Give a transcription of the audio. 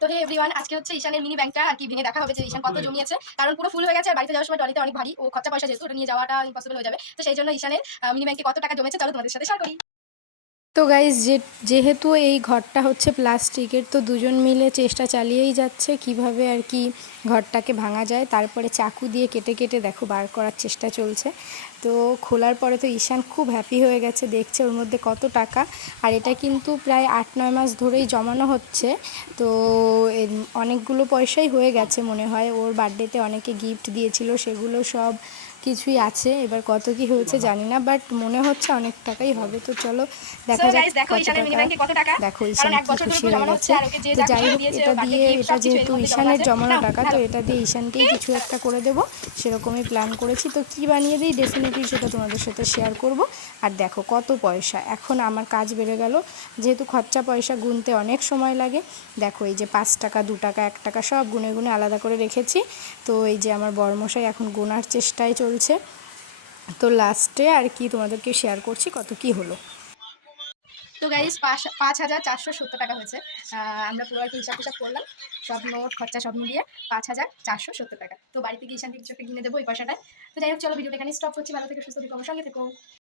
তো হে এভরিওয়ান আজকে হচ্ছে ঈশানের মিনি ব্যাংকটা আর কি ভেঙে দেখা হবে যে ঈশান কত জমিয়েছে। কারণ পুরো ফুল হয়ে গেছে আর বাড়িতে যাওয়ার সময় টলিতে অনেক ভারী। ও খরচা পয়সা যেহেতু ওটা নিয়ে যাওয়াটা ইম্পসিবল হয়ে যাবে। তো সেই জন্য ঈশানের মিনি ব্যাংকে কত টাকা জমেছে, চলো তোমাদের সাথে শেয়ার করি। তো গাইজ যে, যেহেতু এই ঘরটা হচ্ছে প্লাস্টিকের, তো দুজন মিলে চেষ্টা চালিয়েই যাচ্ছে কীভাবে আর কি ঘরটাকে ভাঙা যায়। তারপরে চাকু দিয়ে কেটে কেটে দেখো বার করার চেষ্টা চলছে। তো খোলার পরে তো ঈশান খুব হ্যাপি হয়ে গেছে, দেখছে ওর মধ্যে কত টাকা। আর এটা কিন্তু প্রায় আট, নয় মাস ধরেই জমানো হচ্ছে। তো অনেকগুলো পয়সাই হয়ে গেছে মনে হয়। ওর বার্থডেতে অনেকে গিফট দিয়েছিল, সেগুলো সব কিছুই আছে এবার কত কি হয়েছে জানি না বাট মনে হচ্ছে অনেক টাকাই হবে তো চলো দেখা যাক দেখো কত ঈশানের মিনি টাকা ব্যাংকে কত টাকা। দেখো ঈশান এক কি বছর ধরে খুশি হয়ে জমানো গেছে। হচ্ছে আর ওকে যে তো যাই হোক এটা দিয়ে এটা যেহেতু ঈশানের জমানো টাকা তো এটা দিয়ে ঈশানকেই কিছু একটা করে দেবো। সেরকমই প্ল্যান করেছি তো কি বানিয়ে দিই? ডেফিনেটলি সেটা তোমাদের সাথে শেয়ার করব। আর দেখো কত পয়সা এখন আমার কাজ বেড়ে গেল। যেহেতু খরচা পয়সা গুনতে অনেক সময় লাগে দেখো এই যে পাঁচ টাকা দু টাকা এক টাকা সব গুনে গুনে আলাদা করে রেখেছি। তো এই যে আমার বর্মশাই এখন গোনার চেষ্টায় চলছে। তো লাস্টে আর কি তোমাদেরকে শেয়ার করছি, কত কি হলো। তো গাইস পাঁচ পাঁচ হাজার চারশো সত্তর টাকা হয়েছে। আমরা পুরো আর কি হিসাব হিসাব করলাম, সব নোট, খরচা সব মিলিয়ে পাঁচ হাজার চারশো সত্তর টাকা। তো বাড়িতে গিয়ে শান্তি কিছু একটা কিনে দেবো এই পয়সাটায়। তো যাই হোক, চলো ভিডিওটা এখানে স্টপ করছি। ভালো থেকে, সুস্থ থেকে সঙ্গে থেকো।